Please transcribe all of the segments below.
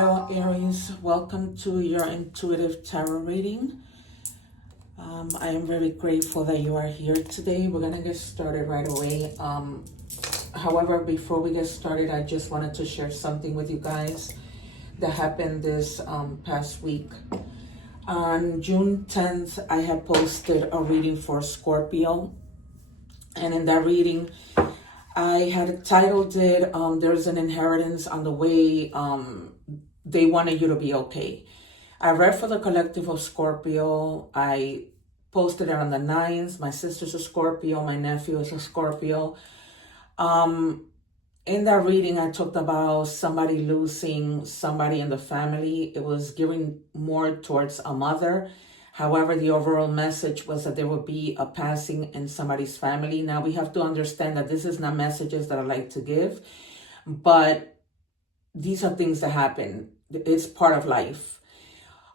Hello Aries, welcome to your intuitive tarot reading. I am very grateful that you are here today. We're gonna get started right away. However, before we get started, I just wanted to share something with you guys that happened this past week. On June 10th, I had posted a reading for Scorpio, and in that reading, I had titled it, There's an Inheritance on the Way. They wanted you to be okay. I read for the collective of Scorpio. I posted it on the 9th. My sister's a Scorpio. My nephew is a Scorpio. In that reading, I talked about somebody losing somebody in the family. It was gearing more towards a mother. However, the overall message was that there would be a passing in somebody's family. Now, we have to understand that this is not messages that I like to give, but these are things that happen. It's part of life.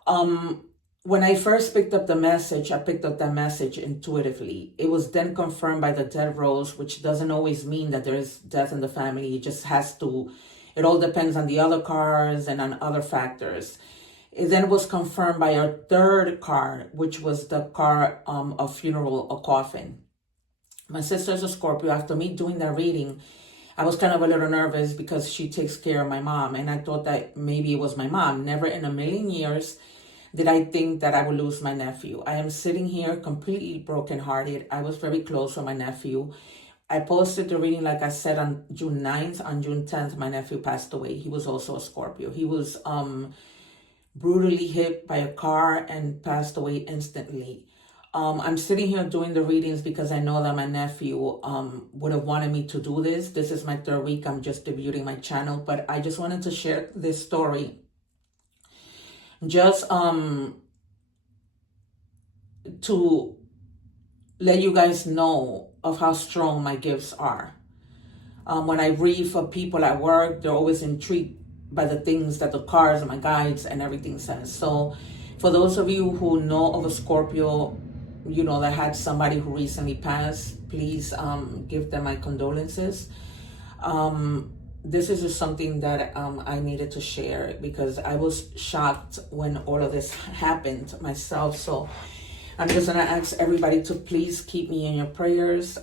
When I first picked up the message, I picked up that message intuitively. It was then confirmed by the dead rose, which doesn't always mean that there is death in the family. It just has to, it all depends on the other cards and on other factors. It then was confirmed by our third card, which was the card of funeral, a coffin. My sister's a Scorpio. After me doing that reading, I was kind of a little nervous because she takes care of my mom. And I thought that maybe it was my mom. Never in a million years did I think that I would lose my nephew. I am sitting here completely brokenhearted. I was very close with my nephew. I posted the reading, like I said, on June 9th. On June 10th, my nephew passed away. He was also a Scorpio. He was brutally hit by a car and passed away instantly. I'm sitting here doing the readings because I know that my nephew would have wanted me to do this. This is my third week. I'm just debuting my channel, but I just wanted to share this story. Just to let you guys know of how strong my gifts are. When I read for people at work, they're always intrigued by the things that the cards and my guides and everything says. So for those of you who know of a Scorpio, you know, that had somebody who recently passed, please give them my condolences. This is just something that I needed to share because I was shocked when all of this happened myself. So I'm just going to ask everybody to please keep me in your prayers.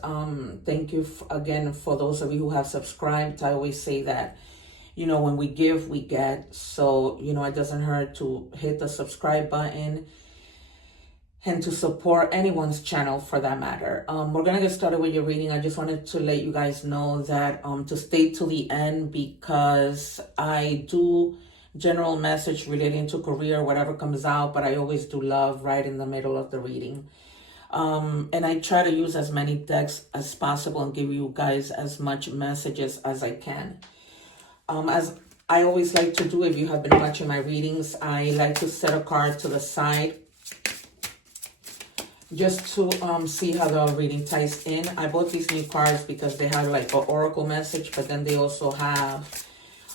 Thank you again for those of you who have subscribed. I always say that, you know, when we give, we get. So, you know, it doesn't hurt to hit the subscribe button and to support anyone's channel for that matter. We're going to get started with your reading. I just wanted to let you guys know that to stay till the end because I do general message relating to career, whatever comes out, but I always do love right in the middle of the reading. And I try to use as many decks as possible and give you guys as much messages as I can. As I always like to do, if you have been watching my readings, I like to set a card to the side just to see how the reading ties in. I bought these new cards because they have like an oracle message, but then they also have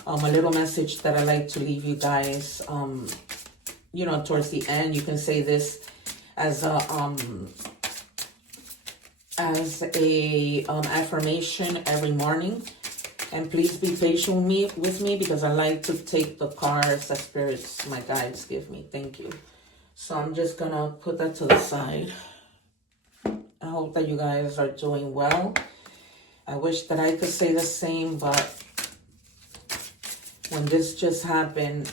a little message that I like to leave you guys, you know, towards the end. You can say this as a affirmation every morning. And please be patient with me because I like to take the cards that spirits, my guides, give me. Thank you. So I'm just going to put that to the side. I hope that you guys are doing well. I wish that I could say the same, but when this just happened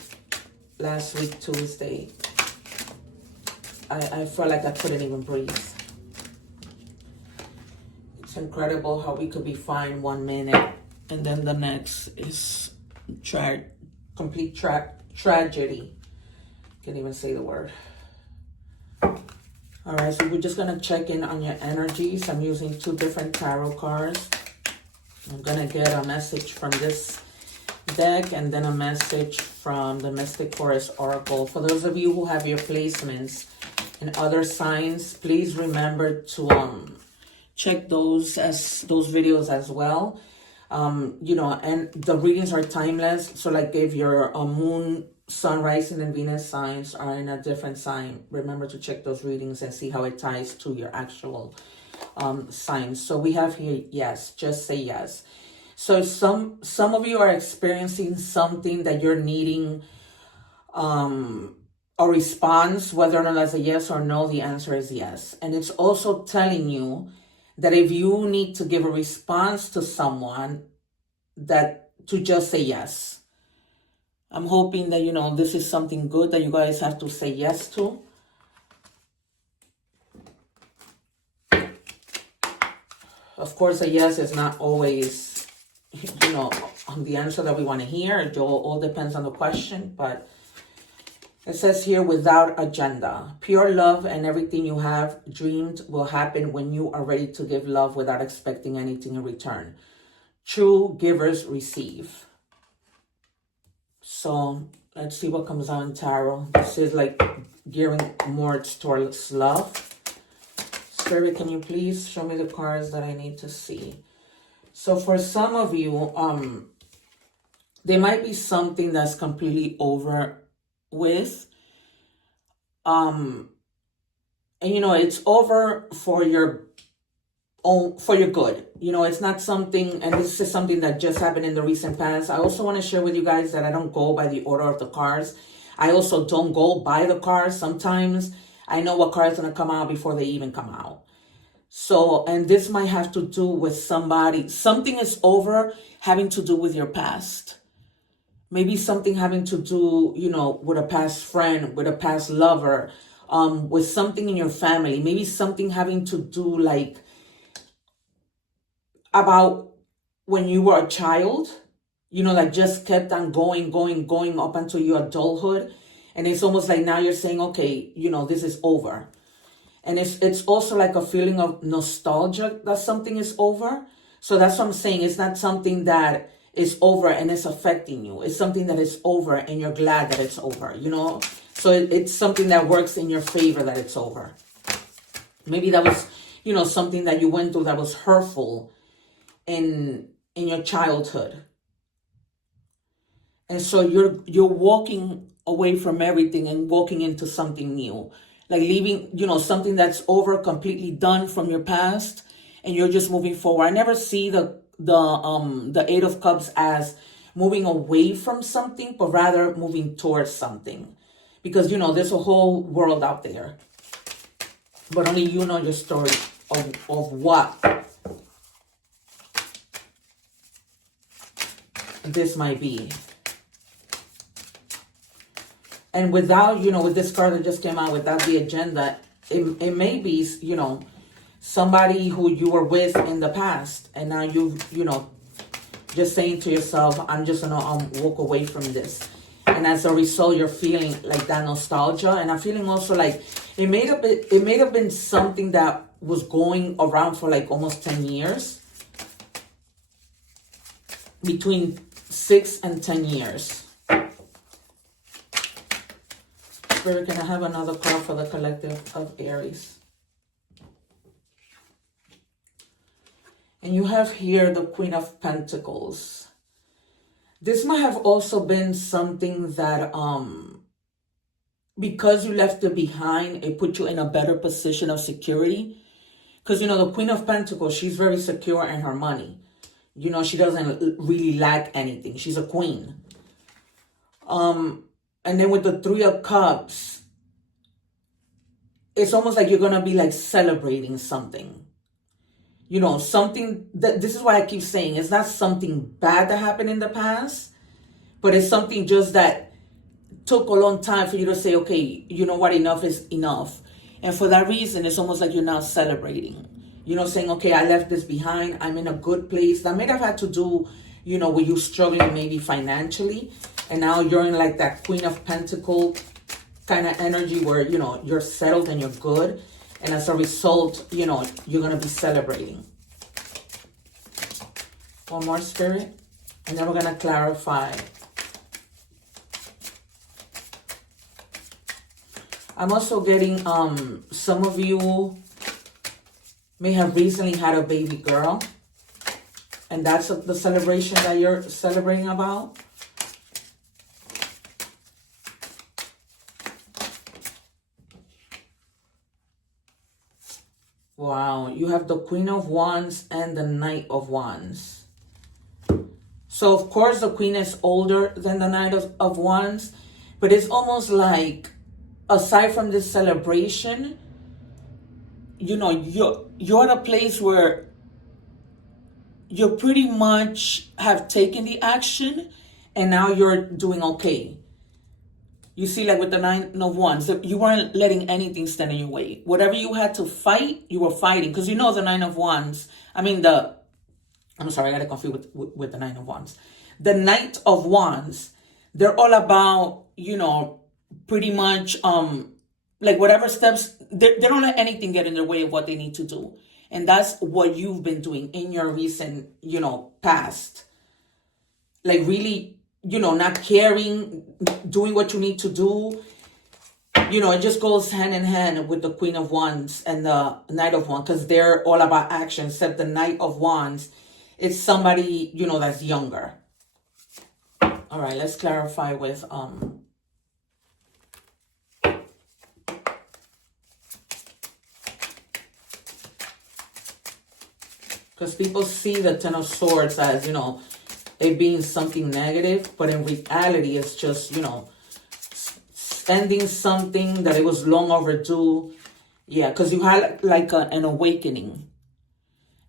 last week, Tuesday, I felt like I couldn't even breathe. It's incredible how we could be fine 1 minute and then the next is complete tragedy. Can't even say the word. All right, so we're just going to check in on your energies. I'm using 2 different tarot cards. I'm going to get a message from this deck and then a message from the Mystic Forest Oracle. For those of you who have your placements in other signs, please remember to check those videos as well. You know, and the readings are timeless. So like if your moon, sun, rising, and Venus signs are in a different sign, remember to check those readings and see how it ties to your actual signs. So we have here, yes, just say yes. So some of you are experiencing something that you're needing a response, whether or not that's a yes or no, the answer is yes. And it's also telling you that if you need to give a response to someone, that to just say yes. I'm hoping that, you know, this is something good that you guys have to say yes to. Of course, a yes is not always, you know, the answer that we want to hear. It all depends on the question, but it says here, without agenda. Pure love and everything you have dreamed will happen when you are ready to give love without expecting anything in return. True givers receive. So let's see what comes out in tarot. This is like gearing more towards love. Spirit, can you please show me the cards that I need to see? So for some of you, there might be something that's completely over with. And you know, it's over for your own, for your good. You know, it's not something, and this is something that just happened in the recent past. I also want to share with you guys that I don't go by the order of the cards. I also don't go by the cards. Sometimes I know what card's going to come out before they even come out. So, and this might have to do with somebody. Something is over having to do with your past. Maybe something having to do, you know, with a past friend, with a past lover, with something in your family. Maybe something having to do like about when you were a child, you know, like just kept on going up until your adulthood. And it's almost like now you're saying, okay, you know, this is over. And it's also like a feeling of nostalgia that something is over. So that's what I'm saying. It's not something that is over and it's affecting you. It's something that is over and you're glad that it's over, you know. So it's something that works in your favor that it's over. Maybe that was, you know, something that you went through that was hurtful in your childhood. And so you're walking away from everything and walking into something new. Like leaving, you know, something that's over, completely done from your past, and you're just moving forward. I never see the Eight of Cups as moving away from something, but rather moving towards something. Because, you know, there's a whole world out there. But only you know your story of what this might be. And without, you know, with this card that just came out, without the agenda, it may be, you know, somebody who you were with in the past. And now you know, just saying to yourself, I'm just going to walk away from this. And as a result, you're feeling like that nostalgia. And I'm feeling also like it may have been something that was going around for like almost 10 years. Between 6 and 10 years. Spirit, can I have another card for the collective of Aries? And you have here the Queen of Pentacles. This might have also been something that, because you left it behind, it put you in a better position of security. Because, you know, the Queen of Pentacles, she's very secure in her money. You know, she doesn't really lack anything. She's a queen. And then with the Three of Cups, it's almost like you're going to be like celebrating something. You know, something that, this is why I keep saying, it's not something bad that happened in the past, but it's something just that took a long time for you to say, okay, you know what, enough is enough. And for that reason, it's almost like you're now celebrating. You know, saying, okay, I left this behind. I'm in a good place. That may have had to do, you know, with you struggling maybe financially. And now you're in like that Queen of Pentacles kind of energy where, you know, you're settled and you're good. And as a result, you know, you're going to be celebrating. One more, Spirit. And then we're going to clarify. I'm also getting some of you may have recently had a baby girl. And that's the celebration that you're celebrating about. Wow, you have the Queen of Wands and the Knight of Wands. So, of course, the Queen is older than the Knight of Wands. But it's almost like, aside from this celebration, you're at a place where you pretty much have taken the action, and now you're doing okay. You see, like with the Nine of Wands, you weren't letting anything stand in your way. Whatever you had to fight, you were fighting. Because the Nine of Wands, I'm sorry, I got to confuse with the Nine of Wands. The Knight of Wands, they're all about, pretty much, like whatever steps, they don't let anything get in their way of what they need to do. And that's what you've been doing in your recent, past. Like really, not caring, doing what you need to do. It just goes hand in hand with the Queen of Wands and the Knight of Wands, because they're all about action. Except the Knight of Wands, it's somebody, that's younger. All right, let's clarify with because people see the Ten of Swords as, it being something negative, but in reality, it's just, ending something that it was long overdue. Yeah, because you had like an awakening.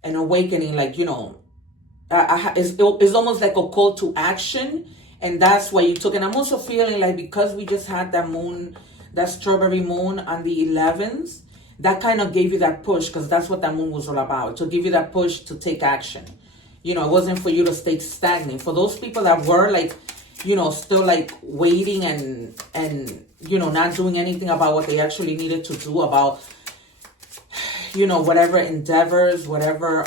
An awakening, like, it's almost like a call to action. And that's why you took. And I'm also feeling like, because we just had that moon, that strawberry moon on the 11th, that kind of gave you that push, because that's what that moon was all about, to give you that push to take action. It wasn't for you to stay stagnant. For those people that were like, still like waiting and not doing anything about what they actually needed to do about, whatever endeavors, whatever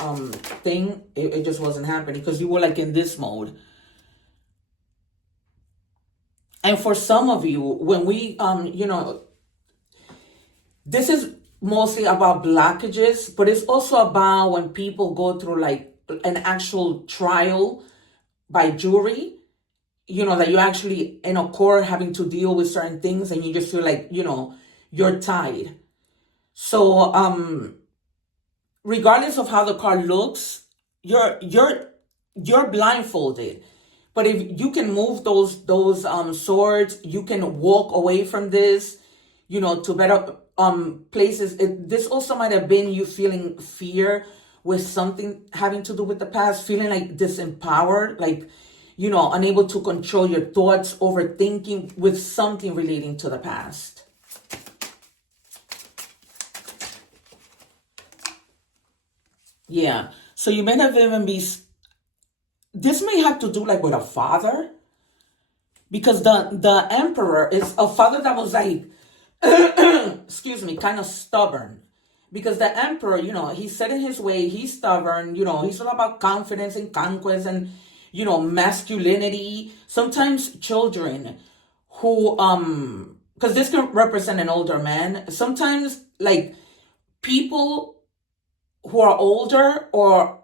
thing, it just wasn't happening, because you were like in this mode. And for some of you, when we, this is mostly about blockages, but it's also about when people go through like an actual trial by jury, that you actually in a court having to deal with certain things, and you just feel like, you're tied. So, regardless of how the card looks, you're blindfolded. But if you can move those swords, you can walk away from this, to better places. This also might have been you feeling fear with something having to do with the past, feeling like disempowered, like, unable to control your thoughts, overthinking with something relating to the past. Yeah. So you may have even be, this may have to do like with a father, because the emperor is a father that was like, excuse me, kind of stubborn. Because the emperor, he's set in his way, he's stubborn, he's all about confidence and conquest and, masculinity. Sometimes children who, because this can represent an older man. Sometimes, like, people who are older or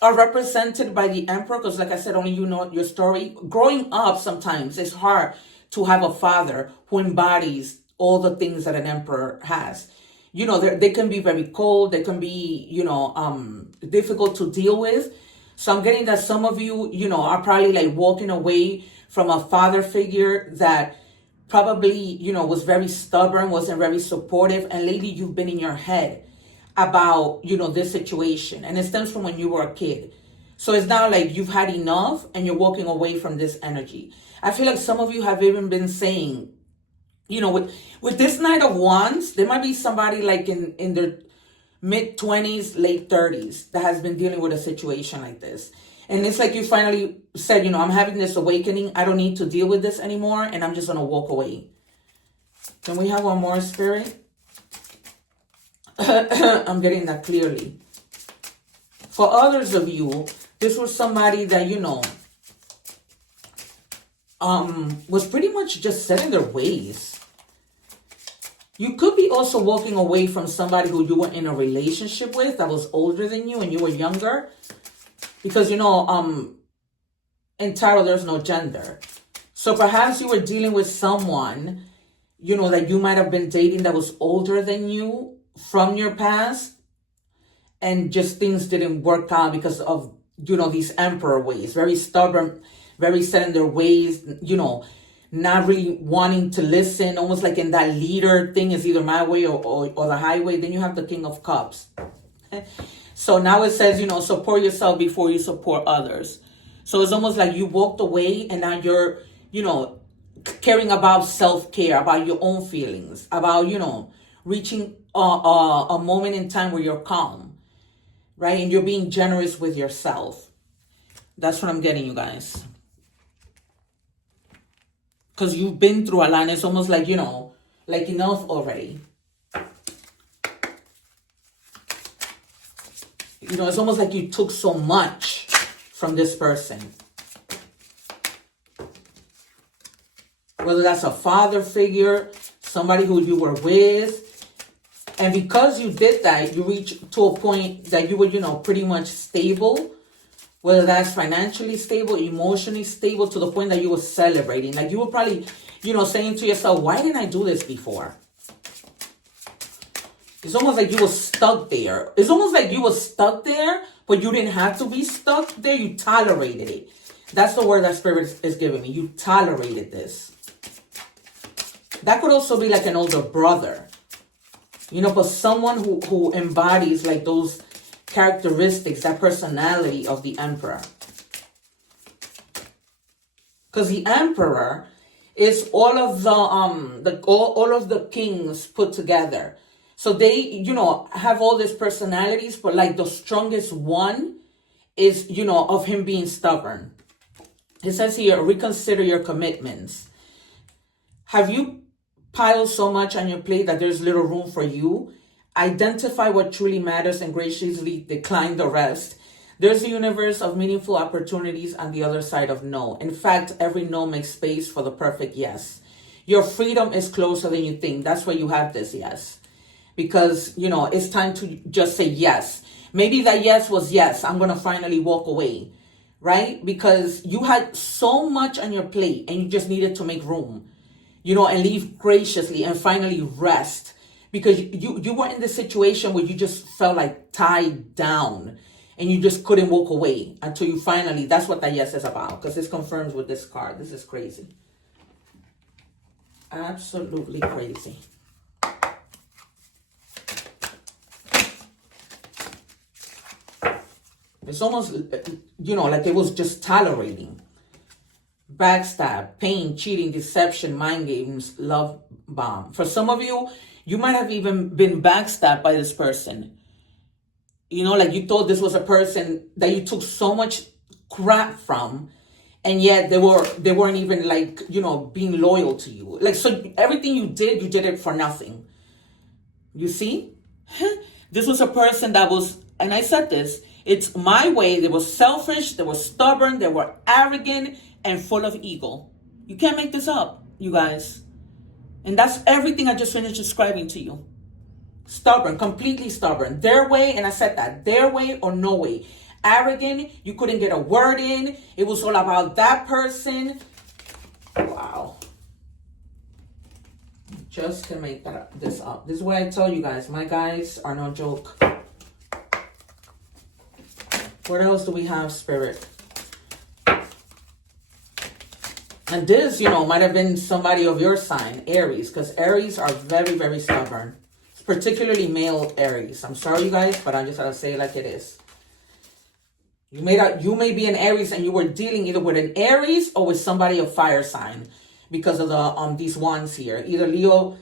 are represented by the emperor, because like I said, only you know your story. Growing up, sometimes it's hard to have a father who embodies all the things that an emperor has. They can be very cold. They can be, difficult to deal with. So I'm getting that some of you, are probably like walking away from a father figure that probably, was very stubborn, wasn't very supportive. And lately you've been in your head about, this situation. And it stems from when you were a kid. So it's now like you've had enough and you're walking away from this energy. I feel like some of you have even been saying, with this Knight of Wands, there might be somebody like in their mid-20s, late 30s that has been dealing with a situation like this. And it's like you finally said, I'm having this awakening. I don't need to deal with this anymore. And I'm just going to walk away. Can we have one more, Spirit? I'm getting that clearly. For others of you, this was somebody that, was pretty much just set in their ways. You could be also walking away from somebody who you were in a relationship with that was older than you and you were younger. Because, in tarot, there's no gender. So perhaps you were dealing with someone, that you might have been dating that was older than you from your past. And just things didn't work out because of, these emperor ways. Very stubborn, very set in their ways, not really wanting to listen, almost like in that leader thing, is either my way or the highway. Then you have the King of Cups. So now it says, support yourself before you support others. So it's almost like you walked away and now you're, caring about self-care, about your own feelings, about, reaching a moment in time where you're calm, right? And you're being generous with yourself. That's what I'm getting, you guys. Because you've been through a lot, and it's almost like, like enough already. It's almost like you took so much from this person. Whether that's a father figure, somebody who you were with. And because you did that, you reached to a point that you were, pretty much stable. Whether that's financially stable, emotionally stable, to the point that you were celebrating. Like you were probably, saying to yourself, why didn't I do this before? It's almost like you were stuck there. It's almost like you were stuck there, but you didn't have to be stuck there. You tolerated it. That's the word that Spirit is giving me. You tolerated this. That could also be like an older brother. But someone who embodies like those characteristics, that personality of the Emperor. Because the Emperor is all of all of the kings put together. So they, have all these personalities, but like the strongest one is, of him being stubborn. It says here, reconsider your commitments. Have you piled so much on your plate that there's little room for you? Identify what truly matters and graciously decline the rest. There's a universe of meaningful opportunities on the other side of no. In fact, every no makes space for the perfect yes. Your freedom is closer than you think. That's why you have this yes. Because, it's time to just say yes. Maybe that yes was yes. I'm going to finally walk away, right? Because you had so much on your plate and you just needed to make room, and leave graciously and finally rest. Because you were in this situation where you just felt like tied down and you just couldn't walk away until you finally, that's what that yes is about. Because this confirms with this card. This is crazy. Absolutely crazy. It's almost, like it was just tolerating. Backstab, pain, cheating, deception, mind games, love bomb. For some of you, you might have even been backstabbed by this person. Like you thought this was a person that you took so much crap from, and yet they weren't even like, being loyal to you. Like, so everything you did it for nothing. You see? This was a person that was, and I said this, it's my way. They were selfish, they were stubborn, they were arrogant, and full of ego. You can't make this up, you guys. And that's everything I just finished describing to you. Stubborn, completely stubborn. Their way, and I said that, their way or no way. Arrogant, you couldn't get a word in. It was all about that person. Wow. Just to make this up. This is why I tell you guys, my guys are no joke. What else do we have, Spirit? And this, might have been somebody of your sign, Aries, because Aries are very, very stubborn. Particularly male Aries. I'm sorry, you guys, but I'm just going to say it like it is. You may be an Aries and you were dealing either with an Aries or with somebody of fire sign because of the these ones here. Either Leo,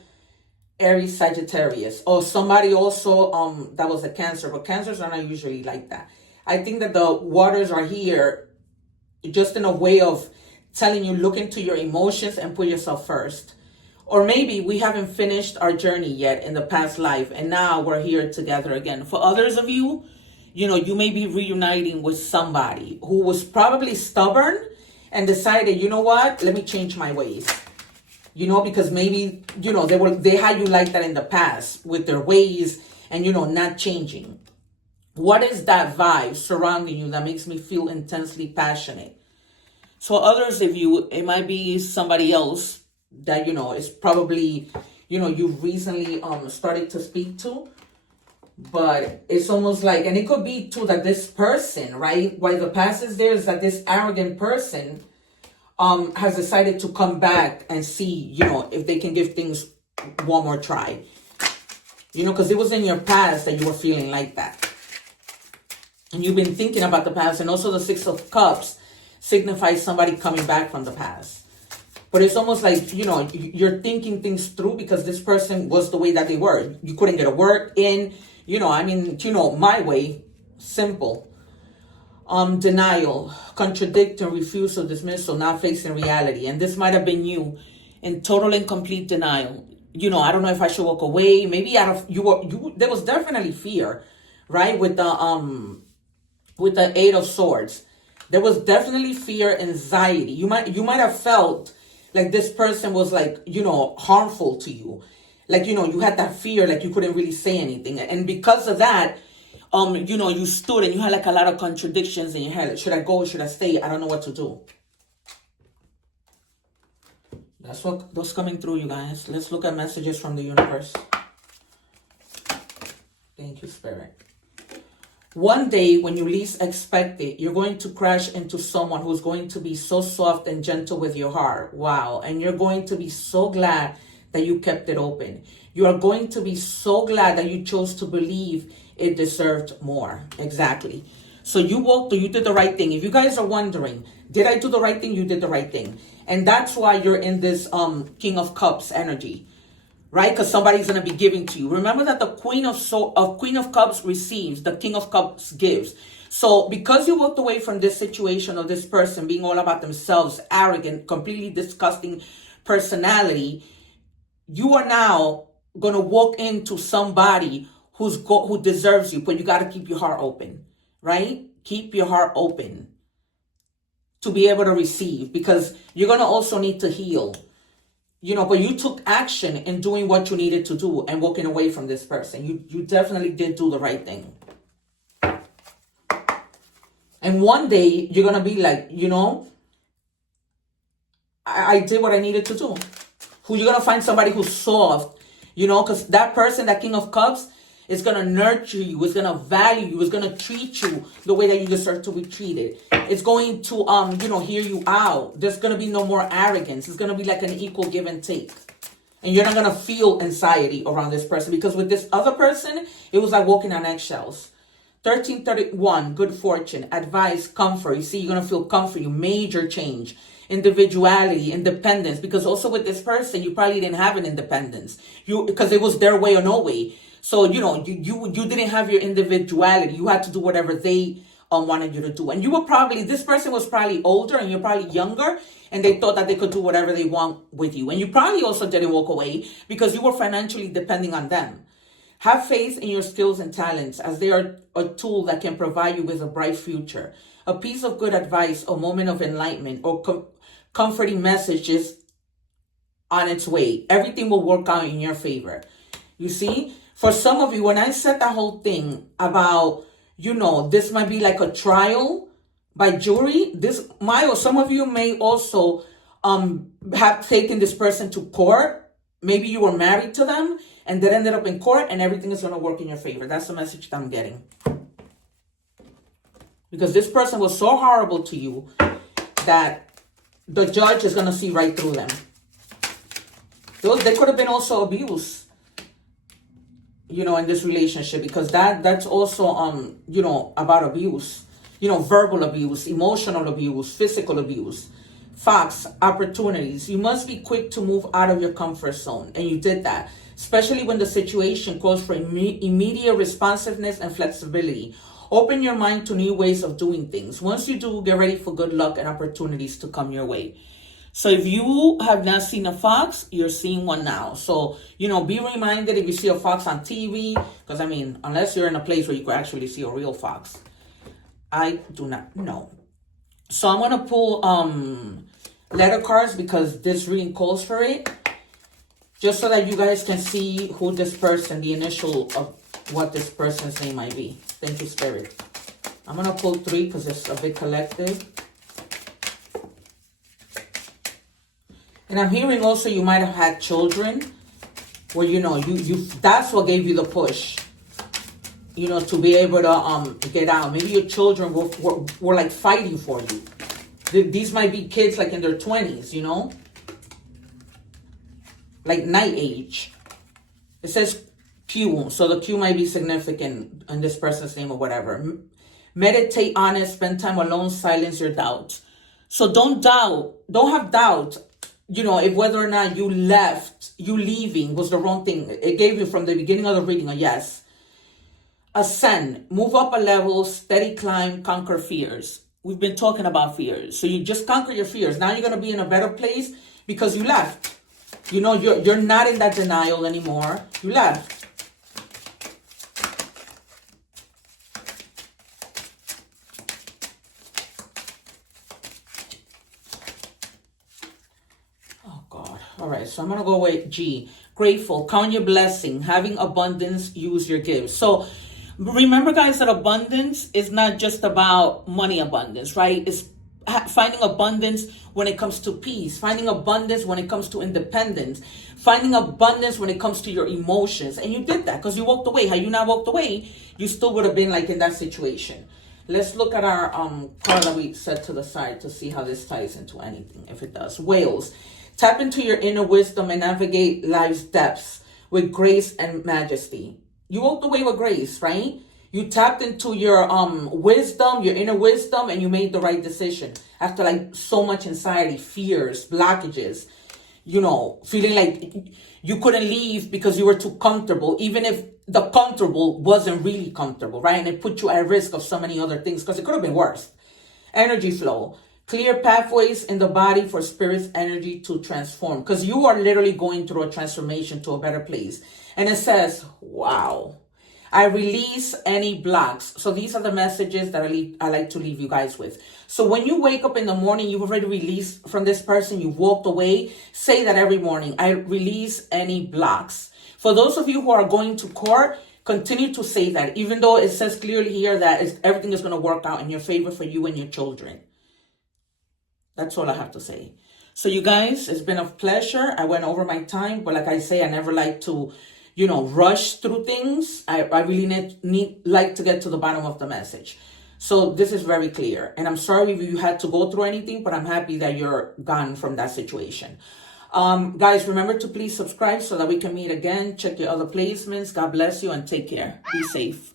Aries, Sagittarius, or somebody also that was a Cancer, but Cancers are not usually like that. I think that the waters are here just in a way of telling you, look into your emotions and put yourself first. Or maybe we haven't finished our journey yet in the past life, and now we're here together again. For others of you, you may be reuniting with somebody who was probably stubborn and decided, you know what, let me change my ways. Because maybe, they had you like that in the past with their ways and, not changing. What is that vibe surrounding you that makes me feel intensely passionate? So others of you, it might be somebody else that, is probably, you recently started to speak to. But it's almost like, and it could be too that this person, right? Why the past is there is that this arrogant person has decided to come back and see, if they can give things one more try. Because it was in your past that you were feeling like that. And you've been thinking about the past. And also the Six of Cups signifies somebody coming back from the past. But it's almost like, you're thinking things through because this person was the way that they were. You couldn't get a word in, my way, simple. Denial, contradiction, refusal, dismissal, not facing reality. And this might have been you in total and complete denial. I don't know if I should walk away. Maybe there was definitely fear, right? With the Eight of Swords. There was definitely fear, anxiety. You might have felt like this person was like, harmful to you. Like, you had that fear, like you couldn't really say anything. And because of that, you stood and you had like a lot of contradictions in your head. Like, should I go? Should I stay? I don't know what to do. That's what's coming through, you guys. Let's look at messages from the universe. Thank you, Spirit. One day, when you least expect it, you're going to crash into someone who's going to be so soft and gentle with your heart. Wow. And you're going to be so glad that you kept it open. You are going to be so glad that you chose to believe it deserved more. Exactly. So you did the right thing. If you guys are wondering, did I do the right thing? You did the right thing. And that's why you're in this King of Cups energy, right? Because somebody's going to be giving to you. Remember that the Queen of Cups receives, the King of Cups gives. So because you walked away from this situation or this person being all about themselves, arrogant, completely disgusting personality, you are now going to walk into somebody who deserves you, but you got to keep your heart open, right? Keep your heart open to be able to receive, because you're going to also need to heal, but you took action in doing what you needed to do and walking away from this person. You definitely did do the right thing. And one day you're going to be like, I did what I needed to do. You're going to find somebody who's soft, because that person, that King of Cups, is going to nurture you, is going to value you, is going to treat you the way that you deserve to be treated. It's going to, hear you out. There's going to be no more arrogance. It's going to be like an equal give and take. And you're not going to feel anxiety around this person, because with this other person, it was like walking on eggshells. 1331, good fortune, advice, comfort. You see, you're going to feel comfort, major change. Individuality, independence, because also with this person, you probably didn't have an independence. Because it was their way or no way. So, you didn't have your individuality. You had to do whatever they wanted you to do. And this person was probably older and you're probably younger, and they thought that they could do whatever they want with you. And you probably also didn't walk away because you were financially depending on them. Have faith in your skills and talents, as they are a tool that can provide you with a bright future. A piece of good advice, a moment of enlightenment, or comforting messages on its way. Everything will work out in your favor. You see? For some of you, when I said that whole thing about, this might be like a trial by jury, some of you may also have taken this person to court. Maybe you were married to them and that ended up in court, and everything is going to work in your favor. That's the message that I'm getting. Because this person was so horrible to you that the judge is going to see right through them. They could have been also abuse, in this relationship, because that's also, about abuse, verbal abuse, emotional abuse, physical abuse. Fox, opportunities. You must be quick to move out of your comfort zone. And you did that, especially when the situation calls for immediate responsiveness and flexibility. Open your mind to new ways of doing things. Once you do, get ready for good luck and opportunities to come your way. So if you have not seen a fox, you're seeing one now. So, be reminded if you see a fox on TV, because unless you're in a place where you could actually see a real fox. I do not know. So I'm going to pull letter cards, because this reading calls for it. Just so that you guys can see who this person, the initial of what this person's name might be. Thank you, Spirit. I'm going to pull 3 because it's a bit collective. And I'm hearing also you might have had children where, that's what gave you the push, to be able to get out. Maybe your children were like fighting for you. These might be kids like in their 20s, you know? Like night age. It says Q, so the Q might be significant in this person's name or whatever. Meditate on it, spend time alone, silence your doubts. So don't have doubt, you know, if whether or not you leaving was the wrong thing. It gave you from the beginning of the reading a yes. Ascend, move up a level, steady climb, conquer fears. We've been talking about fears. So you just conquer your fears. Now you're going to be in a better place because you left. You know, you're not in that denial anymore. You left. Oh, God. All right, so I'm going to go with G. Grateful, count your blessing, having abundance, use your gifts. So remember, guys, that abundance is not just about money abundance, right? It's finding abundance when it comes to peace, finding abundance when it comes to independence, finding abundance when it comes to your emotions. And you did that because you walked away. Had you not walked away, you still would have been like in that situation. Let's look at our card that we set to the side to see how this ties into anything, if it does. Whales, tap into your inner wisdom and navigate life's depths with grace and majesty. You walked away with grace, right? You tapped into your wisdom, your inner wisdom, and you made the right decision after like so much anxiety, fears, blockages, you know, feeling like you couldn't leave because you were too comfortable, even if the comfortable wasn't really comfortable, right? And it put you at risk of so many other things because it could have been worse. Energy flow, clear pathways in the body for spirit's energy to transform, because you are literally going through a transformation to a better place. And it says, wow. I release any blocks. So these are the messages that I like to leave you guys with. So when you wake up in the morning, you've already released from this person, you've walked away. Say that every morning. I release any blocks. For those of you who are going to court, continue to say that, even though it says clearly here that everything is going to work out in your favor for you and your children. That's all I have to say. So you guys, it's been a pleasure. I went over my time, but like I say, I never like to, you know, rush through things. I really like to get to the bottom of the message. So this is very clear. And I'm sorry if you had to go through anything, but I'm happy that you're gone from that situation. Guys, remember to please subscribe so that we can meet again. Check your other placements. God bless you and take care. Be safe.